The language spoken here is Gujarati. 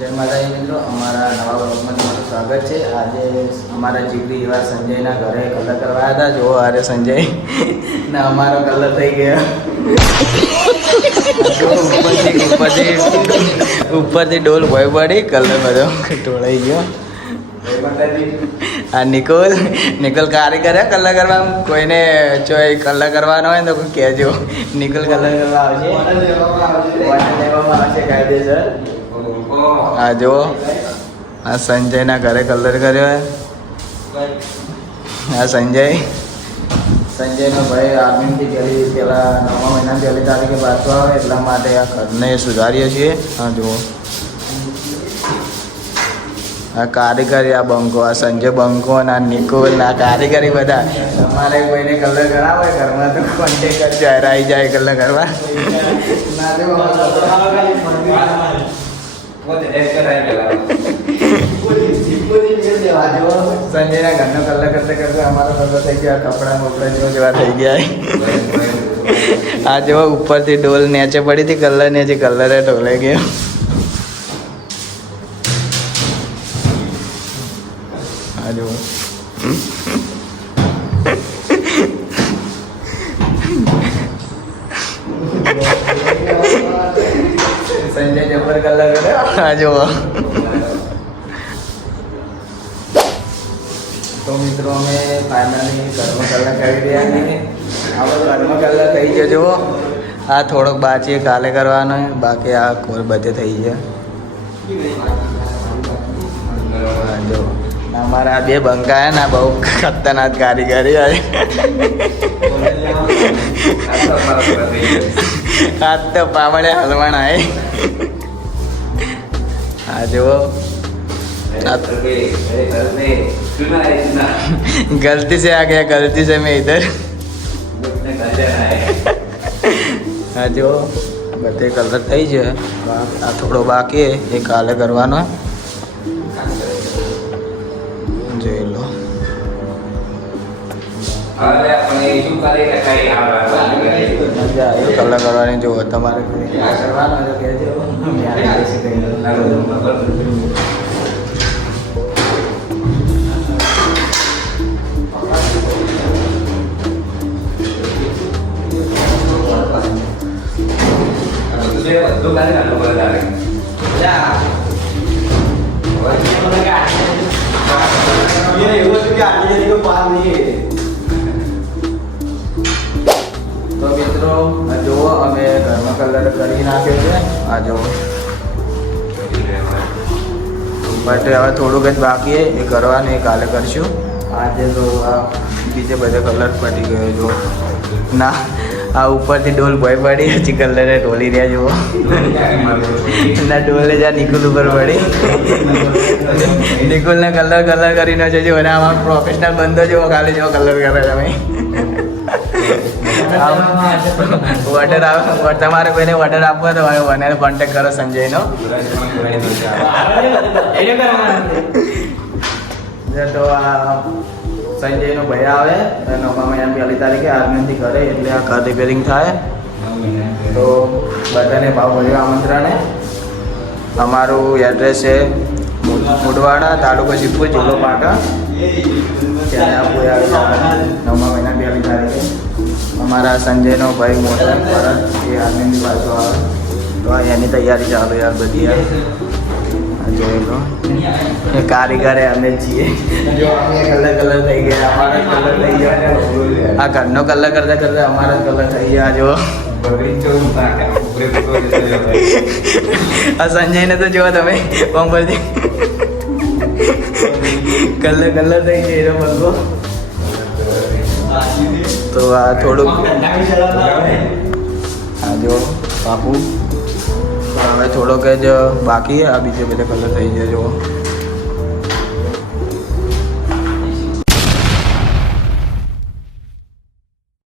જય માતાજી મિત્રો, અમારા નવા બ્લોગમાં તમારું સ્વાગત છે। આજે અમારા જીગરી એવા સંજયના ઘરે કલર કરવા આવ્યા હતા। જો અરે સંજય ને અમારો કલર થઈ ગયો। ઉપરથી ડોલ ભય પડી, કલર બધો ઢોળાઈ ગયો। આ નિકોલ કારીગર હે કલર કરવા। કોઈને ચોય કલર કરવાનો હોય તો કહેજો, નિકોલ કલર કરવા આવશે, ઓર્ડર લેવામાં આવશે કાયદેસર। આ જો આ સંજયના ઘરે કલર કર્યો હે। આ સંજયનો ભાઈ આર્મીથી પહેલાં 9મા મહિના 1 તારીખે પાછો આવે, એટલા માટે આ ઘરને સુધારીએ છીએ। હા જુઓ આ કારીગરી, આ બંકો, આ સંજય બંકો અને આ નિકોલ, આ કારીગરી બધા। તમારે કોઈને કલર કરાવો હોય ઘરમાં તો કોન્ટેક કરજો, આવી જાય કલર કરવા। સંજયના ઘરનો કલર કરતા કરતા અમારો કલર થઈ ગયો। કપડા બપડા જેવા થઈ ગયા। આ જેવો ઉપરથી ડોલ નીચે પડી હતી, કલર નીચે કલર ઢોલાઈ ગયો। આ જુઓ સંજય જબર કલર કર્યો। આ જુઓ તો મિત્રો અમે ફાઇનલી ઘરમાં કલર કરી રહ્યા છીએ। આપણો ઘરમાં કલર થઈ ગયો। જુઓ આ થોડોક બાકી કાલે કરવાનો, બાકી આ કોર બધે થઈ ગયા। જો અમારા 2 બંકા હે ને, બહુ ખતરનાક કારીગરી આવે। હાથ તો પાવડે હલવાના હે। આ જુઓ गलती से आ गया, गलती से मैं इधर। हाँ जो બધે કલર થઈ છે, આ થોડો બાકી એ કાલે કરવાનો। જોઈ લો મજા આવી કલર કરવાની। જો તમારે કરવાનો તો કહેજો। તો મિત્રો જુઓ અમે ઘરમાં કલર કરી નાખ્યો છે। આ જુઓ બટ હવે થોડુંક જ બાકી છે, એ કરવાનું, એ કાલે કરશું। આજે તો આ બીજે બધે કલર પડી ગયો। જો ના આ ઉપરથી ડોલ ભય પડી, પછી કલરે ઢોલી રહ્યા। જુઓ ના ડોલે જ્યાં નિકુલ ઉપર પડી, નિકુલને કલર કરીને છે। જો અને આમાં પ્રોફેશનલ બંધો જેવો ખાલી જેવો કલર કરે તમે। ઓર્ડર આવે, તમારે કોઈને ઓર્ડર આપવો તો મને કોન્ટેક્ટ કરો સંજયનો। તો આ સંજયનો ભાઈ આવે 9મા મહિના 1 તારીખે આર્મીથી ઘરે, એટલે આ ઘર રિપેરિંગ થાય। તો બધાને ભાવભર્યું આમંત્રણ। અમારું એડ્રેસ છે મુડવાડા, તાલુકો સિદ્ધપુર, જિલ્લો પાટણ। ત્યાં આપવું આવે 9મા મહિના 1 તારીખે। અમારા સંજયનો ભાઈ મોટો ભરત, એ આર્મીની પાછો આવે, તો એની તૈયારી ચાલુ યાર બધી। યાર જોઈ લો એ કારીગરે અમે છીએ। જો અમે કલર થઈ ગયા, અમારા કલર થઈ ગયા। આ ઘરનો કલર કરતા કરતા અમારા કલર થઈ ગયા। જો આ સંજયને તો જો તમે પંપરથી કલર થઈ ગયો બંકો। તો આ થોડુંક આ જો બાપુ હવે થોડોક જ બાકી, આ બીજે બધે કલર થઈ જાય। જુઓ